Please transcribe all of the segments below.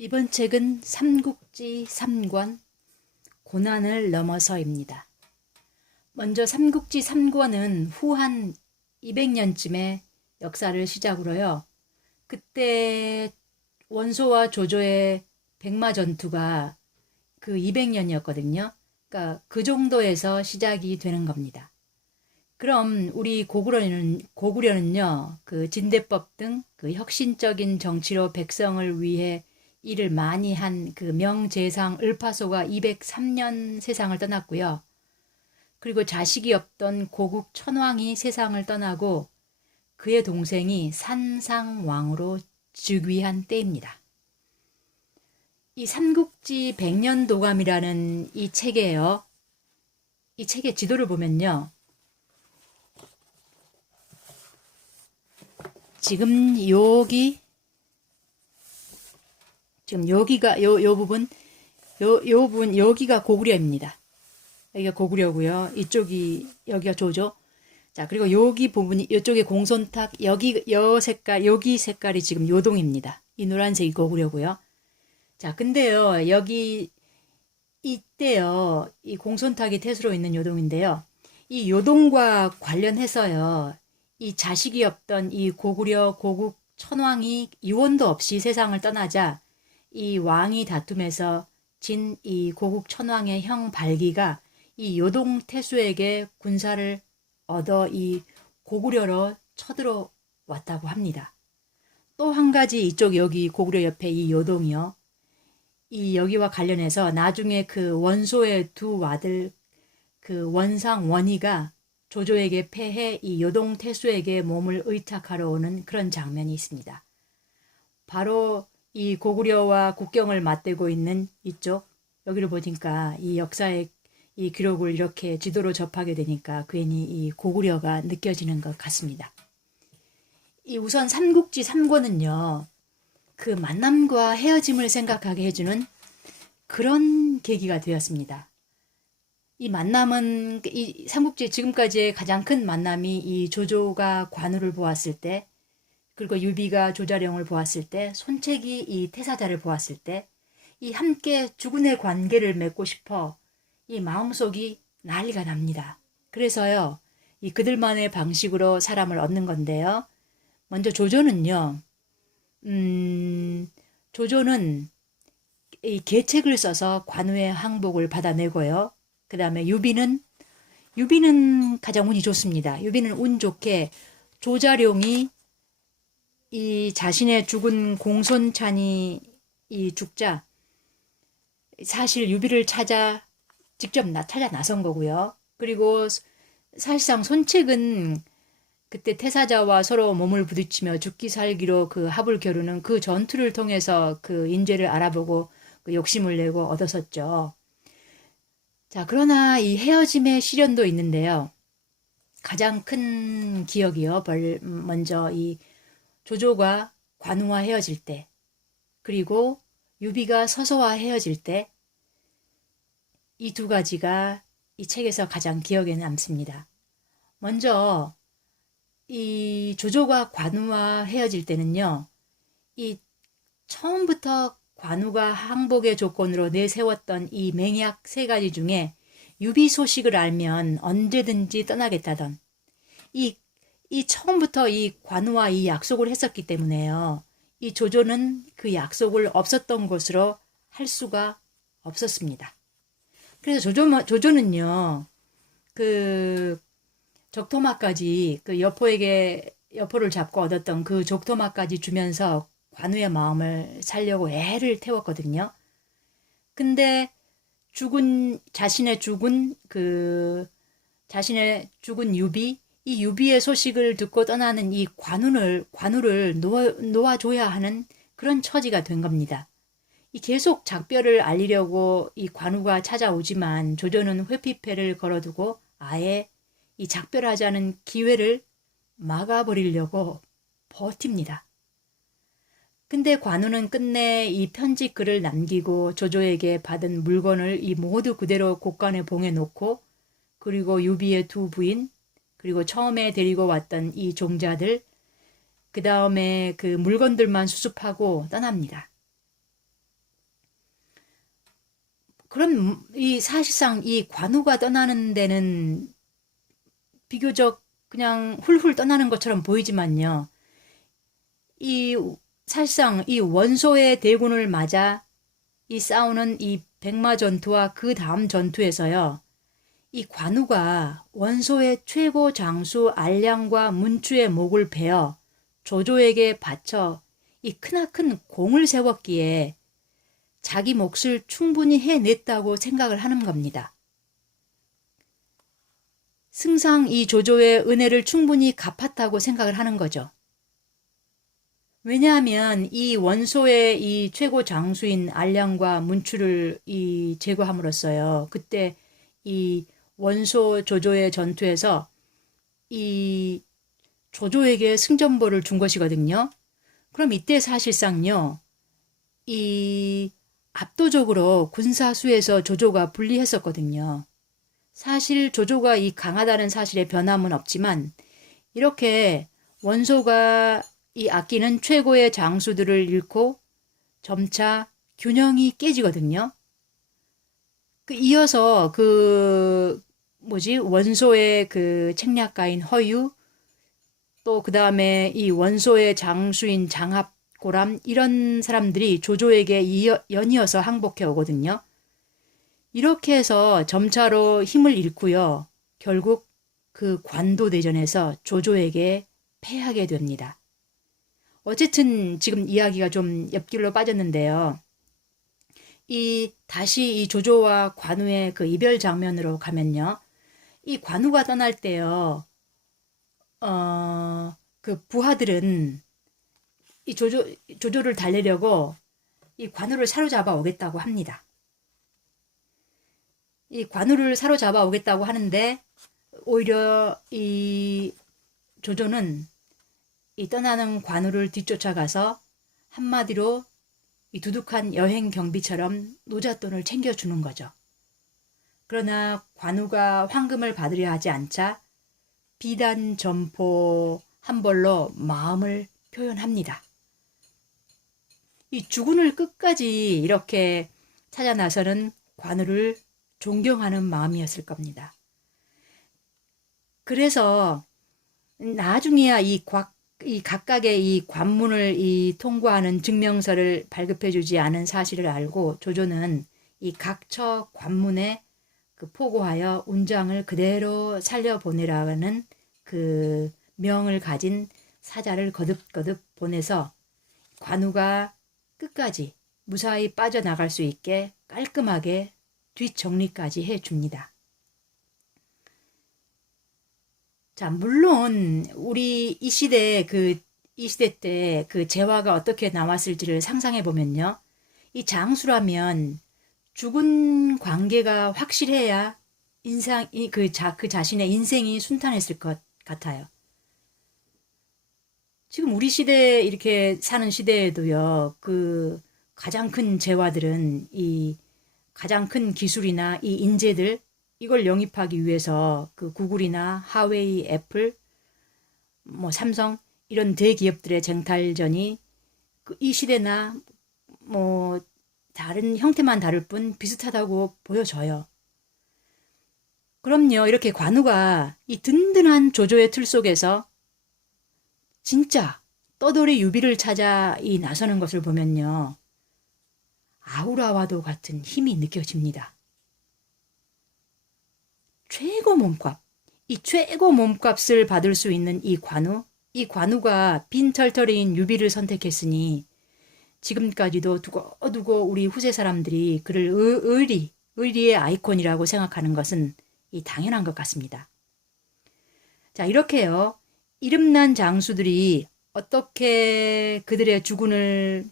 이번 책은 삼국지 3권 고난을 넘어서입니다. 먼저 삼국지 3권은 후한 200년쯤의 역사를 시작으로요. 그때 원소와 조조의 백마 전투가 그 200년이었거든요. 그러니까 그 정도에서 시작이 되는 겁니다. 그럼 우리 고구려는 고구려는요. 그 진대법 등 그 혁신적인 정치로 백성을 위해 일을 많이 한 그 명재상 을파소가 203년 세상을 떠났고요. 그리고 자식이 없던 고국 천왕이 세상을 떠나고 그의 동생이 산상왕으로 즉위한 때입니다. 이 삼국지 백년도감이라는 이 책에요. 이 책의 지도를 보면요. 지금 여기 지금 여기가 요, 요 부분 요, 요 부분 여기가 고구려입니다. 여기가 고구려고요. 이쪽이 여기가 조조. 자, 그리고 여기 부분이 이쪽에 공손탑 여기 여 색깔 여기 색깔이 지금 요동입니다. 이 노란색이 고구려고요. 자, 근데요. 여기 이때요. 이 공손탁이 태수로 있는 요동인데요. 이 요동과 관련해서요. 이 자식이 없던 이 고구려 고국 천왕이 유언도 없이 세상을 떠나자 이 왕이 다툼에서 진 이 고국 천왕의 형 발기가 이 요동 태수에게 군사를 얻어 이 고구려로 쳐들어 왔다고 합니다. 또 한 가지 이쪽 여기 고구려 옆에 이 요동이요. 이 여기와 관련해서 나중에 그 원소의 두 아들 그 원상 원희가 조조에게 패해 이 요동 태수에게 몸을 의탁하러 오는 그런 장면이 있습니다. 바로 이 고구려와 국경을 맞대고 있는 이쪽 여기를 보니까 이 역사의 이 기록을 이렇게 지도로 접하게 되니까 괜히 이 고구려가 느껴지는 것 같습니다. 이 우선 삼국지 3권은요. 그 만남과 헤어짐을 생각하게 해주는 그런 계기가 되었습니다. 이 만남은 이 삼국지 지금까지의 가장 큰 만남이 이 조조가 관우를 보았을 때 그리고 유비가 조자룡을 보았을 때 손책이 이 태사자를 보았을 때 이 함께 죽은의 관계를 맺고 싶어 이 마음속이 난리가 납니다. 그래서요. 이 그들만의 방식으로 사람을 얻는 건데요. 먼저 조조는요. 음, 조조는 이 계책을 써서 관우의 항복을 받아내고요. 그 다음에 유비는 유비는 가장 운이 좋습니다. 유비는 운 좋게 조자룡이 이 자신의 죽은 공손찬이 이 죽자 사실 유비를 찾아 직접 나 찾아 나선 거고요. 그리고 사실상 손책은 그때 태사자와 서로 몸을 부딪히며 죽기 살기로 그 합을 겨루는 그 전투를 통해서 그 인재를 알아보고 그 욕심을 내고 얻었었죠. 자, 그러나 이 헤어짐의 시련도 있는데요. 가장 큰 기억이요. 먼저 이 조조가 관우와 헤어질 때, 그리고 유비가 서서와 헤어질 때, 이 두 가지가 이 책에서 가장 기억에 남습니다. 먼저 이 조조가 관우와 헤어질 때는요, 이 처음부터 관우가 항복의 조건으로 내세웠던 이 맹약 세 가지 중에 유비 소식을 알면 언제든지 떠나겠다던 이, 이 처음부터 이 관우와 이 약속을 했었기 때문에요. 이 조조는 그 약속을 없었던 것으로 할 수가 없었습니다. 그래서 조조, 조조는요, 그 적토마까지 그 여포에게 여포를 잡고 얻었던 그 적토마까지 주면서 관우의 마음을 살려고 애를 태웠거든요. 근데 죽은 자신의 죽은 그 자신의 죽은 유비 이 유비의 소식을 듣고 떠나는 이 관우를 관우를 놓아, 놓아 줘야 하는 그런 처지가 된 겁니다. 이 계속 작별을 알리려고 이 관우가 찾아오지만 조조는 회피패를 걸어두고 아예 이 작별하자는 기회를 막아버리려고 버팁니다. 근데 관우는 끝내 이 편지 글을 남기고 조조에게 받은 물건을 이 모두 그대로 곳간에 봉해 놓고 그리고 유비의 두 부인 그리고 처음에 데리고 왔던 이 종자들 그 다음에 그 물건들만 수습하고 떠납니다. 그럼 이 사실상 이 관우가 떠나는 데는 비교적 그냥 훌훌 떠나는 것처럼 보이지만요. 이 사실상 이 원소의 대군을 맞아 이 싸우는 이 백마 전투와 그 다음 전투에서요. 이 관우가 원소의 최고 장수 알량과 문추의 목을 베어 조조에게 바쳐 이 크나큰 공을 세웠기에 자기 몫을 충분히 해냈다고 생각을 하는 겁니다. 승상 이 조조의 은혜를 충분히 갚았다고 생각을 하는 거죠. 왜냐하면 이 원소의 이 최고 장수인 알량과 문추를 이 제거함으로써요. 그때 이 원소 조조의 전투에서 이 조조에게 승전보를 준 것이거든요. 그럼 이때 사실상요, 이 압도적으로 군사수에서 조조가 불리했었거든요. 사실 조조가 이 강하다는 사실에 변함은 없지만 이렇게 원소가 이 아끼는 최고의 장수들을 잃고 점차 균형이 깨지거든요. 그 이어서 그 뭐지 원소의 그 책략가인 허유 또 그 다음에 이 원소의 장수인 장합 고람 이런 사람들이 조조에게 이어, 연이어서 항복해 오거든요. 이렇게 해서 점차로 힘을 잃고요. 결국 그 관도 대전에서 조조에게 패하게 됩니다. 어쨌든 지금 이야기가 좀 옆길로 빠졌는데요. 이 다시 이 조조와 관우의 그 이별 장면으로 가면요. 이 관우가 떠날 때요. 어, 그 부하들은 이 조조 조조를 달래려고 이 관우를 사로잡아 오겠다고 합니다. 이 관우를 사로잡아 오겠다고 하는데 오히려 이 조조는 이 떠나는 관우를 뒤쫓아가서 한마디로 이 두둑한 여행 경비처럼 노잣돈을 챙겨주는 거죠. 그러나 관우가 황금을 받으려 하지 않자 비단 점포 한 벌로 마음을 표현합니다. 이 주군을 끝까지 이렇게 찾아 나서는 관우를 존경하는 마음이었을 겁니다. 그래서 나중에야 이, 곽, 이 각각의 이 관문을 이 통과하는 증명서를 발급해 주지 않은 사실을 알고 조조는 이 각처 관문에 그 포고하여 운장을 그대로 살려보내라는 그 명을 가진 사자를 거듭거듭 보내서 관우가 끝까지 무사히 빠져나갈 수 있게 깔끔하게 뒷정리까지 해줍니다. 자, 물론 우리 이 시대 그이 시대 때 그 재화가 어떻게 나왔을지를 상상해 보면요. 이 장수라면 죽은 관계가 확실해야 인상 그, 자, 그 자신의 인생이 순탄했을 것 같아요. 지금 우리 시대 이렇게 사는 시대에도요. 그 가장 큰 재화들은 이 가장 큰 기술이나 이 인재들 이걸 영입하기 위해서 그 구글이나 하웨이, 애플, 뭐 삼성 이런 대기업들의 쟁탈전이 그 이 시대나 뭐 다른 형태만 다를 뿐 비슷하다고 보여져요. 그럼요, 이렇게 관우가 이 든든한 조조의 틀 속에서 진짜 떠돌이 유비를 찾아 이 나서는 것을 보면요. 아우라와도 같은 힘이 느껴집니다. 최고 몸값, 이 최고 몸값을 받을 수 있는 이 관우, 이 관우가 빈털터리인 유비를 선택했으니 지금까지도 두고두고 우리 후세 사람들이 그를 의, 의리, 의리의 아이콘이라고 생각하는 것은 이 당연한 것 같습니다. 자, 이렇게요. 이름난 장수들이 어떻게 그들의 주군을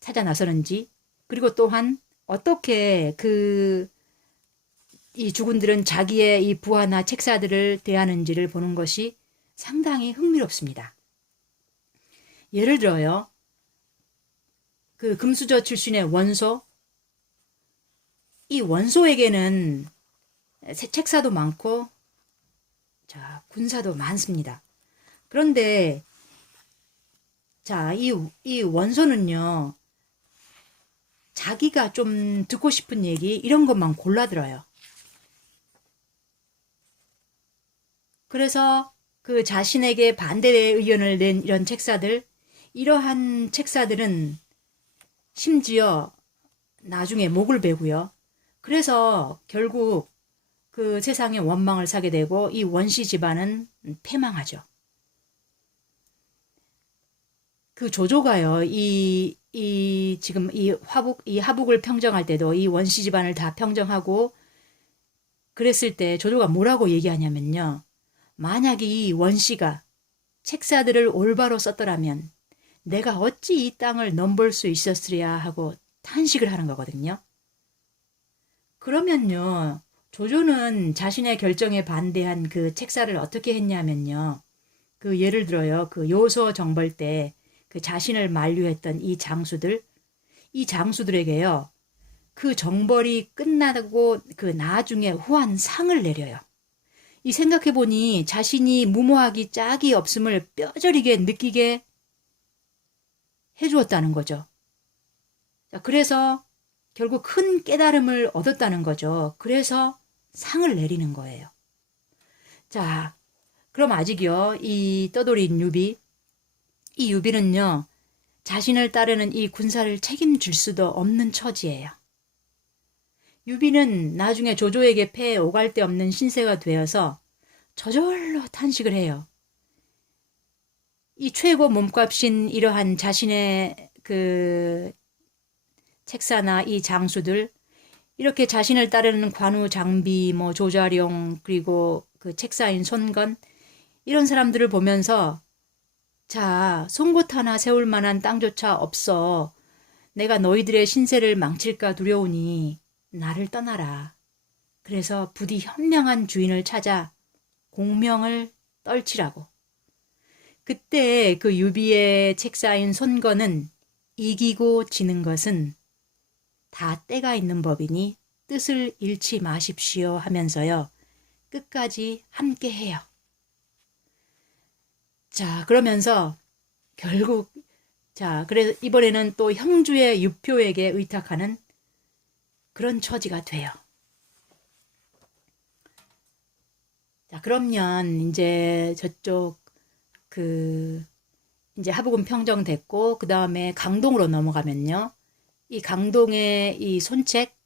찾아 나서는지 그리고 또한 어떻게 그 이 주군들은 자기의 이 부하나 책사들을 대하는지를 보는 것이 상당히 흥미롭습니다. 예를 들어요. 그 금수저 출신의 원소 이 원소에게는 책사도 많고 자, 군사도 많습니다. 그런데 자, 이, 이 원소는요. 자기가 좀 듣고 싶은 얘기 이런 것만 골라 들어요. 그래서 그 자신에게 반대 의견을 낸 이런 책사들, 이러한 책사들은 심지어 나중에 목을 베고요. 그래서 결국 그 세상에 원망을 사게 되고 이 원씨 집안은 패망하죠. 그 조조가요, 이, 이, 지금 이 화북, 이 하북을 평정할 때도 이 원씨 집안을 다 평정하고 그랬을 때 조조가 뭐라고 얘기하냐면요. 만약에 이 원씨가 책사들을 올바로 썼더라면 내가 어찌 이 땅을 넘볼 수 있었으랴 하고 탄식을 하는 거거든요. 그러면요, 조조는 자신의 결정에 반대한 그 책사를 어떻게 했냐면요. 그 예를 들어요. 그 요소 정벌 때 그 자신을 만류했던 이 장수들, 이 장수들에게요. 그 정벌이 끝나고 그 나중에 후한 상을 내려요. 이 생각해보니 자신이 무모하기 짝이 없음을 뼈저리게 느끼게 해주었다는 거죠. 자, 그래서 결국 큰 깨달음을 얻었다는 거죠. 그래서 상을 내리는 거예요. 자, 그럼 아직요, 이 떠돌인 유비, 이 유비는요, 자신을 따르는 이 군사를 책임질 수도 없는 처지예요. 유비는 나중에 조조에게 패해 오갈 데 없는 신세가 되어서 저절로 탄식을 해요. 이 최고 몸값인 이러한 자신의 그 책사나 이 장수들 이렇게 자신을 따르는 관우 장비 뭐 조자룡 그리고 그 책사인 손건 이런 사람들을 보면서 자 송곳 하나 세울 만한 땅조차 없어 내가 너희들의 신세를 망칠까 두려우니 나를 떠나라. 그래서 부디 현명한 주인을 찾아 공명을 떨치라고. 그때 그 유비의 책사인 손건은 이기고 지는 것은 다 때가 있는 법이니 뜻을 잃지 마십시오 하면서요. 끝까지 함께 해요. 자, 그러면서 결국 자, 그래서 이번에는 또 형주의 유표에게 의탁하는 그런 처지가 돼요. 자, 그러면 이제 저쪽 그 이제 하부군 평정됐고 그 다음에 강동으로 넘어가면요. 이 강동의 이 손책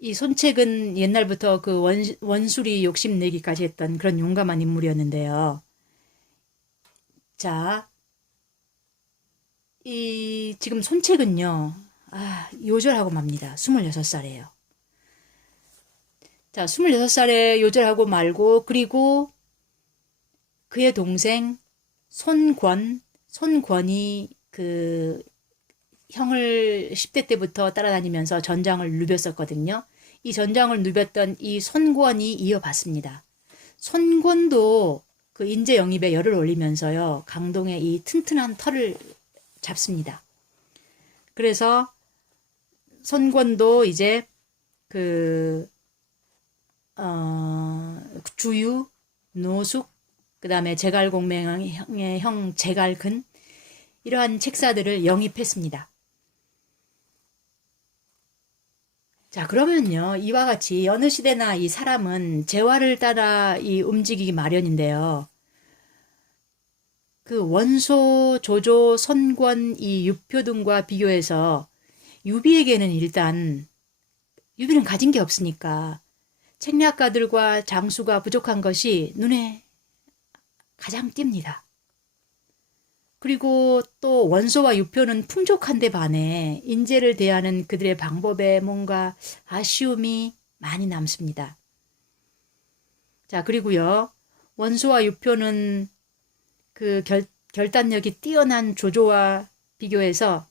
이 손책은 옛날부터 그 원, 원수리 욕심 내기까지 했던 그런 용감한 인물이었는데요. 자, 이 지금 손책은요. 아, 요절하고 맙니다. 26살이에요. 자, 26살에 요절하고 말고, 그리고 그의 동생 손권, 손권이 그 형을 10대 때부터 따라다니면서 전장을 누볐었거든요. 이 전장을 누볐던 이 손권이 이어받습니다. 손권도 그 인재 영입에 열을 올리면서요. 강동의 이 튼튼한 털을 잡습니다. 그래서 손권도 이제 그 어, 주유, 노숙, 그 다음에 제갈공명의 형 제갈근 이러한 책사들을 영입했습니다. 자, 그러면요. 이와 같이 어느 시대나 이 사람은 재화를 따라 이 움직이기 마련인데요. 그 원소, 조조, 선권, 이 유표 등과 비교해서 유비에게는 일단 유비는 가진 게 없으니까 책략가들과 장수가 부족한 것이 눈에 가장 띕니다. 그리고 또 원소와 유표는 풍족한데 반해 인재를 대하는 그들의 방법에 뭔가 아쉬움이 많이 남습니다. 자, 그리고요. 원소와 유표는 그 결, 결단력이 뛰어난 조조와 비교해서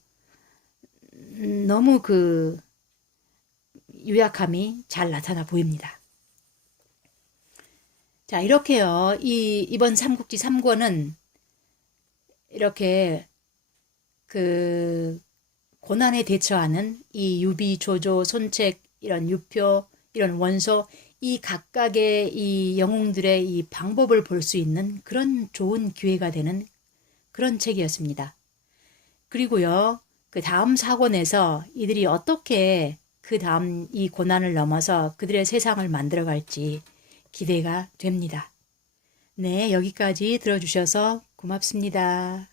너무 그 유약함이 잘 나타나 보입니다. 자, 이렇게요. 이, 이번 삼국지 3권은 이렇게 그 고난에 대처하는 이 유비, 조조, 손책, 이런 유표, 이런 원소, 이 각각의 이 영웅들의 이 방법을 볼 수 있는 그런 좋은 기회가 되는 그런 책이었습니다. 그리고요, 그 다음 사건에서 이들이 어떻게 그 다음 이 고난을 넘어서 그들의 세상을 만들어 갈지 기대가 됩니다. 네, 여기까지 들어주셔서 고맙습니다.